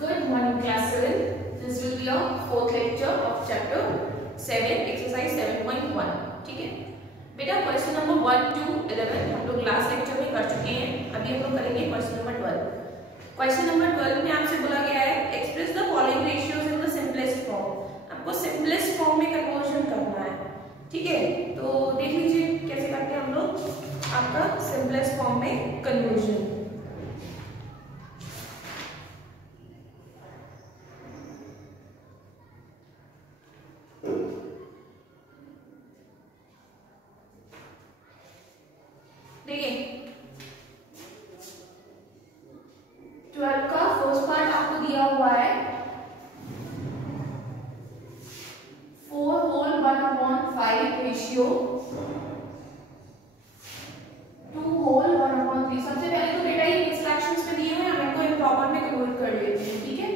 Good morning, class 7. This will be our fourth lecture of chapter 7, exercise 7.1. ठीक है बेटा, question number 1 to 11 हम लोग लास्ट लेक्चर में कर चुके हैं. अभी हम लोग करेंगे क्वेश्चन नंबर 12. क्वेश्चन नंबर 12 में आपसे बोला गया है express the following ratios in the simplest form. आपको सिंपलेस्ट फॉर्म में कन्वर्जन करना है. ठीक है, तो देख लीजिए कैसे करते हैं हम लोग आपका सिंपलेस्ट फॉर्म में कन्वर्जन. देखिए 12 का फर्स्ट पार्ट आपको दिया हुआ है 4 होल 1/5 रेशियो 2 होल 1/3. सबसे पहले तो बेटा ये इंस्ट्रक्शंस में दिए हुए हैं, हम इनको इम्प्रॉपर में कन्वर्ट कर लेते हैं. ठीक है,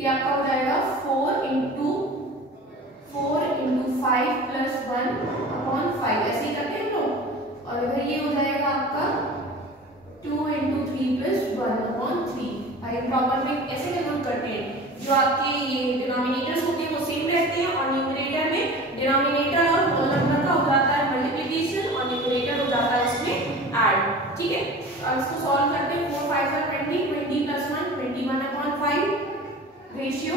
ये आपका हो जाएगा 4 into 5 plus 1/5 ऐसे ही करते हैं हम लोग. और इधर ये हो जाएगा आपका 2 into 3 plus 1/3. भाई प्रॉपर में ऐसे कन्वर्ट करते हैं. जो आपके ये डिनोमिनेटर्स होते हैं वो सेम रहते हैं और न्यूमरेटर में डिनोमिनेटर और होल नंबर का हो जाता है मल्टीप्लिकेशन और न्यूमरेटर हो जाता है इसमें ऐड. ठीक है, अब इसको सॉल्व करते हैं. 4 5 are 20, 20 plus 1 21/5 ratio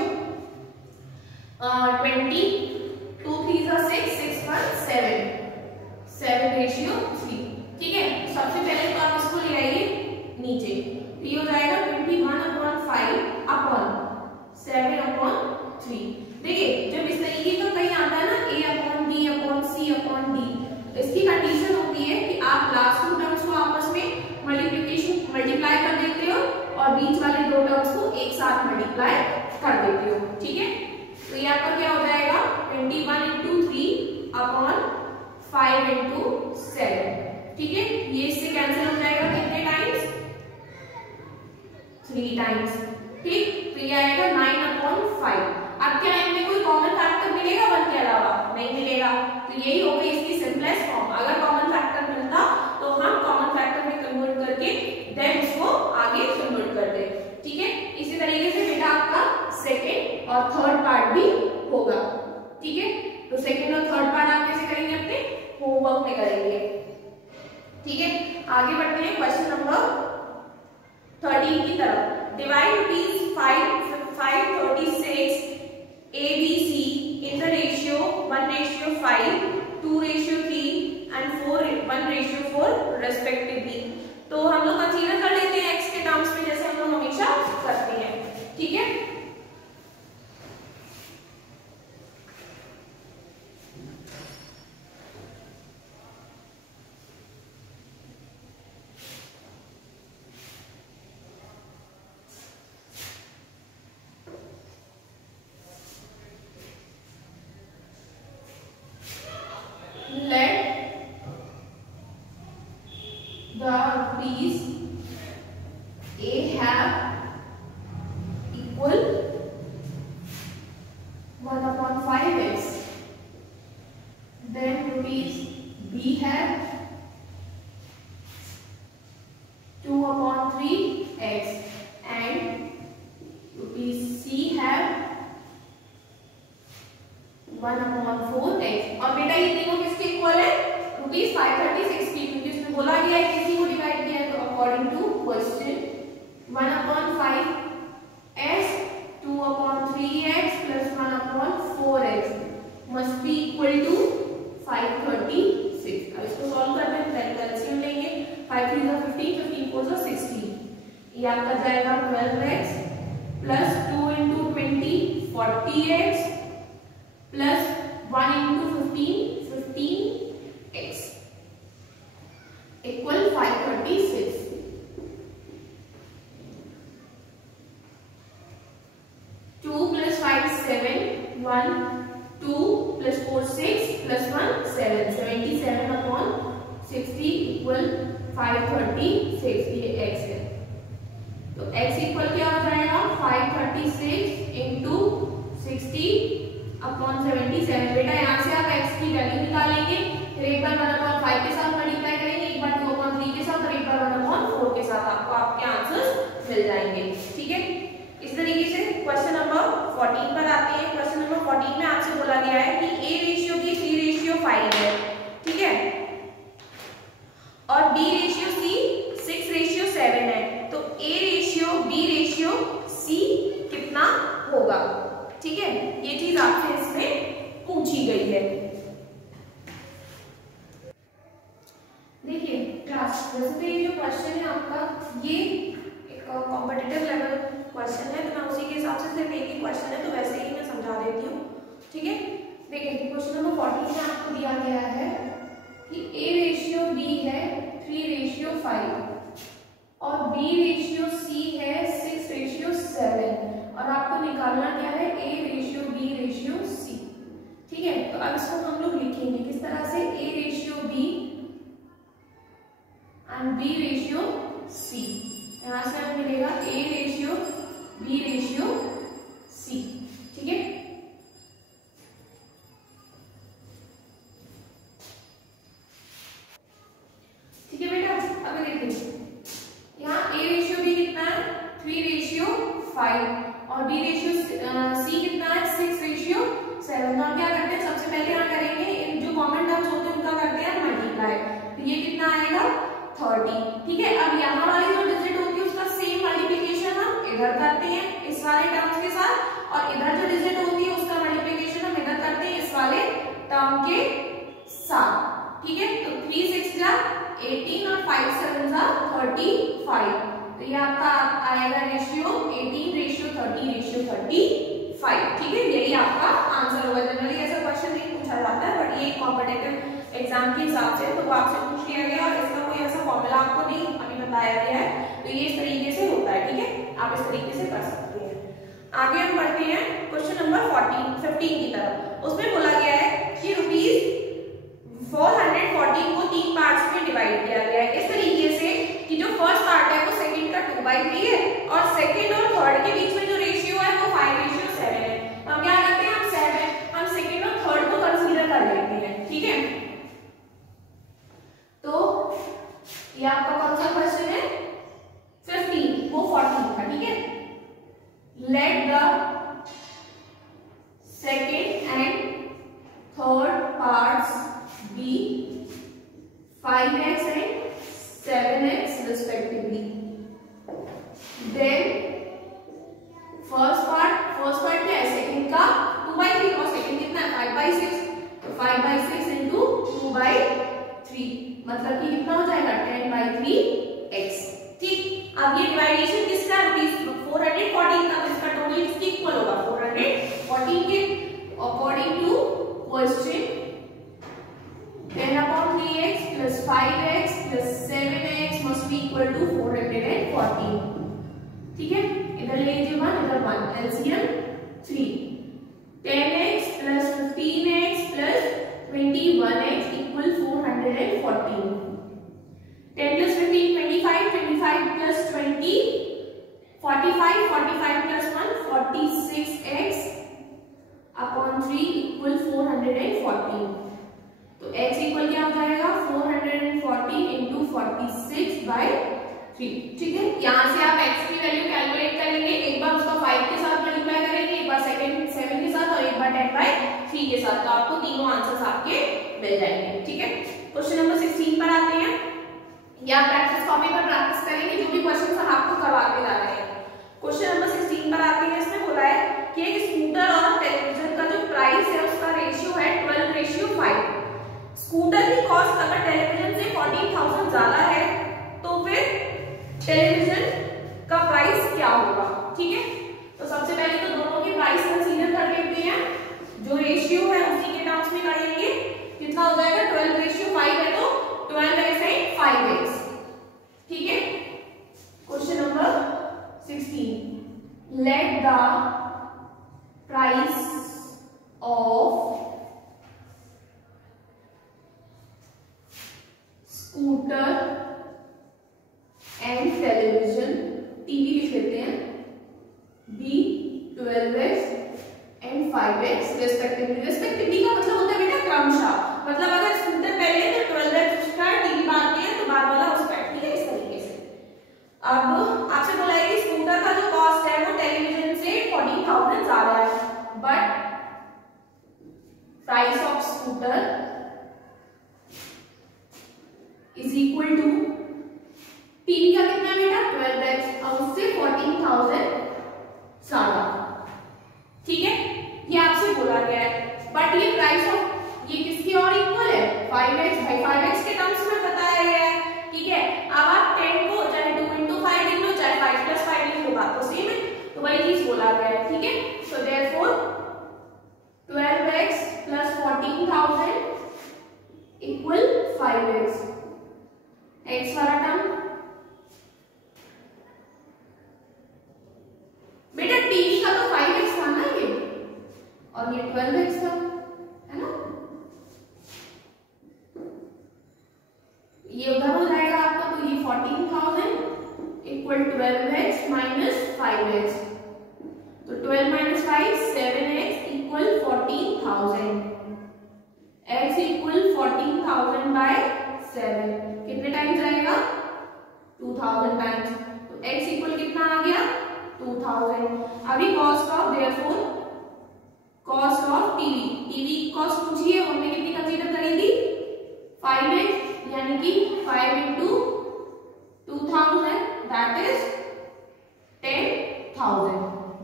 20, 2 3s are 6, 6 1 7 ratio 3. ठीक है, सबसे पहले तो आप इसको ले आइए नीचे. तो ये हो जाएगा 21/5 अपॉन 7/3. देखिए जब इस तरीके का कहीं आता है ना A/B/C/D, तो इसकी कंडीशन होती है कि आप लास्ट 2 टर्म्स को आपस में मल्टीप्लाई कर देते हो और बीच वाले 2 टर्म्स को एक साथ मल्टीप्लाई कर देते हो. ठीक है, तो ये आपका क्या हो जाएगा 21 into 3 अपॉन 5 into 7. ठीक है, ये इससे कैंसिल हो जाएगा कितने टाइम्स 3 टाइम्स. ठीक, तो ये आएगा 9/5. अब क्या इनमें कोई कॉमन फैक्टर मिलेगा 1 के अलावा? नहीं मिलेगा. तो यही हो गई इसकी सिंपलेस्ट फॉर्म. अगर कॉमन फैक्टर मिलता तो हम कॉमन फैक्टर में कन्वर्ट करके देन उसको आगे कन्वर्ट करते. ठीक है, इसी तरीके से बेटा आपका सेकंड और थर्ड पार्ट भी होगा. ठीक है, तो सेकंड और थर्ड पार्ट आप कैसे करेंगे? अपने होमवर्क में करेंगे. ठीक है, आगे बढ़ते हैं क्वेश्चन नंबर 13 की तरफ. Divide rupees 536 ABC in the ratio 1:5, 2:3 and 1:4 respectively. तो हम लोग कंसीडर कर लेते हैं x के टर्म्स में जैसे हम लोग हमेशा करते हैं. ठीक है, A have equal 1/5x, then rupees B have 2/3x and rupees C have 1/4x. और बेटा ये तीनों किसके इक्वल है? रुपीज 536 की, क्योंकि इसमें बोला गया है किसी को डिवाइड किया है. तो according to question 1/5 s 2/3x plus 1/4x must be equal to 536. अब इसको सॉल्व करते हैं. पहले एलसीएम लेंगे. 5 3 are 15, 15 4 are 16. ये आपका जाएगा 12x plus 2 into 20 40x plus 1 into 15 15x equal 536. 2 plus 5 7, 1 2 plus 4 6 plus 1 7, 77/60 equal 536. ये x है. तो x इक्वल क्या हो जाएगा 536 into 60/77. बेटा यहाँ से आप x की वैल्यू निकालेंगे. फिर एक बार 1/5 के साथ मल्टीप्लाई करेंगे, एक बार 2/3 के साथ और एक बार 1/4 के साथ. आपको आपके आंसर्स मिल जाएंगे. ठीक है, इस तरीके से क्वेश्चन नंबर 14 पर आते हैं। क्वेश्चन नंबर 14 में आपसे बोला गया है कि A/B 3/5 है, ठीक है, और B/C 6/7 है, तो A/B/C कितना होगा, ठीक है, ये चीज आपसे इसमें पूछी गई है। देखिए क्लास, वैसे तो ये जो क्वेश्चन है आपका ये एक कॉम्पिटिटिव लेवल क्वेश्चन है, तो मैं उसी के हिसाब से सिर्फ एक ही क्वेश्चन है तो वैसे ही मैं समझा देती हूँ, ठीक है। देखिए क्वेश्चन नंबर 14 में आपको दिया गया है कि A/B है 3/5 और B/C है 6/7 और आपको निकालना क्या है A/B/C, ठीक है। तो अब इसको हम लोग लिखेंगे किस तरह से, A/B एंड B/C, यहां से हमें मिलेगा A/B/C, ठीक है। ठीक है बेटा, अब देखिए यहाँ A/B कितना है 3/5 और B/C कितना है 6/7। हम क्या करते हैं, सबसे पहले यहाँ करेंगे जो कॉमन टर्म्स होते हैं उनका करते हैं मल्टीप्लाई, तो ये कितना आएगा 30, ठीक है। अब यहाँ वाली जो डिजिट होती है उसका सेम मल्टीप्लिकेशन हम इधर करते हैं इस वाले टर्म्स के साथ, और इधर जो डिजिट होती है उसका मल्टीप्लिकेशन हम इधर करते हैं इस वाले टर्म के साथ, ठीक है। तो 3 6 जा 18 और 5 7 जा 35, तो ये आपका आएगा रेशियो 18/30/35, ठीक है। यही आपका आंसर होगा। जनरली ऐसा क्वेश्चन नहीं पूछा जाता है, बट ये कॉम्पिटिटिव एग्जाम के हिसाब से तो वो आपसे पूछ लिया गया और इसका कोई ऐसा फॉर्मूला आपको नहीं अभी बताया गया है, तो ये इस तरीके से होता है, ठीक है, आप इस तरीके से कर सकते हैं। आगे हम बढ़ते हैं क्वेश्चन नंबर 15 की तरफ। उसमें बोला गया है कि ₹414 को 3 पार्ट्स में डिवाइड किया गया है इस तरीके से कि जो फर्स्ट पार्ट है वो सेकंड का 2/3 है और सेकंड और थर्ड के बीच में जो रेशियो है वो 5/7 है। हम क्या करते हैं, हम सेकंड और थर्ड को कंसीडर कर लेते हैं, ठीक है। तो ये आपका कौन सा क्वेश्चन है 15, वो 14 था, ठीक है। Let the second and third parts be 5x and 7x respectively. Then first part क्या है, सेकंड का 2/3 और सेकंड कितना है 5/6, तो 5/6 into 2/3 मतलब कि कितना हो जाएगा 10/3x, ठीक। अब ये डिवाइडेशन किसका 414 का, इसका टोटल किसके इक्वल होगा 414 के according to question 10/3x plus 5x plus 7x must be equal to 414, ठीक है। इधर ले लीजिए 1 इधर 1, LCM 3, 10x plus 15x plus 21x equal 414, 10 plus 15 25, 25 plus 20 45, 45 plus 1 46x upon 3 equal 414, तो x इक्वल क्या हो जाएगा 440 into 46/3, ठीक है। यहाँ से आप x की वैल्यू कैलकुलेट करेंगे, एक बार उसका 5 के साथ मल्टीप्लाई करेंगे, एक बार सेकंड 7 के साथ और एक बार 10/3 के साथ, तो आपको तीनों आंसर्स आपके मिल जाएंगे, ठीक है। क्वेश्चन नंबर 16 पर आते हैं, या प्रैक्टिस कॉपी पर प्रैक्टिस करेंगे जो भी क्वेश्चन हम आपको करवाते जा रहे हैं। क्वेश्चन नंबर 16 पर आते हैं, इसमें बोला है कि एक स्कूटर और टेलीविजन का जो प्राइस है उसका रेशियो है 12/5। स्कूटर की कॉस्ट अगर टेलीविजन से 14,000 ज्यादा है तो फिर टेलीविजन का प्राइस क्या होगा, ठीक है। तो सबसे पहले तो दोनों की प्राइस कंसीडर कर लेते हैं, जो रेशियो है उसी के टर्म्स में करेंगे, कितना हो जाएगा 12/5 है तो 12x and 5x, ठीक है। Question number 16, let the price of scooter and television, TV लिख लेते हैं, B 12x and 5x respectively का मतलब होता है बेटा क्रमशः, मतलब अगर स्कूटर पहले तो 12x उसका टीवी बाद में है तो बाद वाला उसका, ठीक है, इस तरीके से। अब आपसे बोला है कि स्कूटर का जो कॉस्ट है वो टेलीविजन से 14,000 price of scooter is equal to TV का कितना बेटा 12x और उससे 14,000 ज्यादा। ठीक है, ये आपसे बोला गया है, बट ये प्राइस ऑफ ये किसके और इक्वल है 5x, भाई 5x के टर्म्स में बताया गया है। ठीक है, अब आप 10 को चाहे 2 into 5 लिख लो चाहे 5 plus 5 लिख लो, बात तो सेम है, तो वही चीज बोला गया है। ठीक है, so therefore 12x plus 14,000 equal 5x, x वाला टर्म बेटा टीवी का तो 5x था ना ये, और ये 12x था, है ना, ये उधर हो जाएगा आपका, तो ये 14,000 इक्वल 12x माइनस 5x, तो 12 minus 5 7x equal 14,000, x equal 14,000 by 7, कितने टाइम्स आएगा 2000 टाइम्स, तो x इक्वल कितना आ गया 2000। अभी cost of therefore cost of TV cost पूछी है, हमने कितनी कंसीडर करी थी 5x, यानी कि 5 into 2000 दैट इज 10,000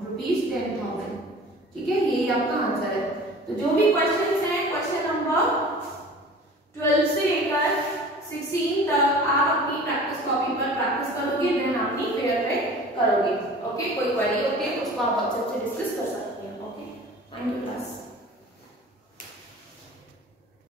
रुपीज 10,000। ठीक है, यही आपका आंसर है। तो जो भी क्वेश्चंस हैं क्वेश्चन नंबर 12 से लेकर 16 तक आप अपनी प्रैक्टिस कॉपी पर प्रैक्टिस करोगे, देन अपनी फेयर पे करोगे। ओके, कोई क्वेरी होती है तो उसको आप अच्छे से डिस्कस कर सकते हैं। Okay, thank you class.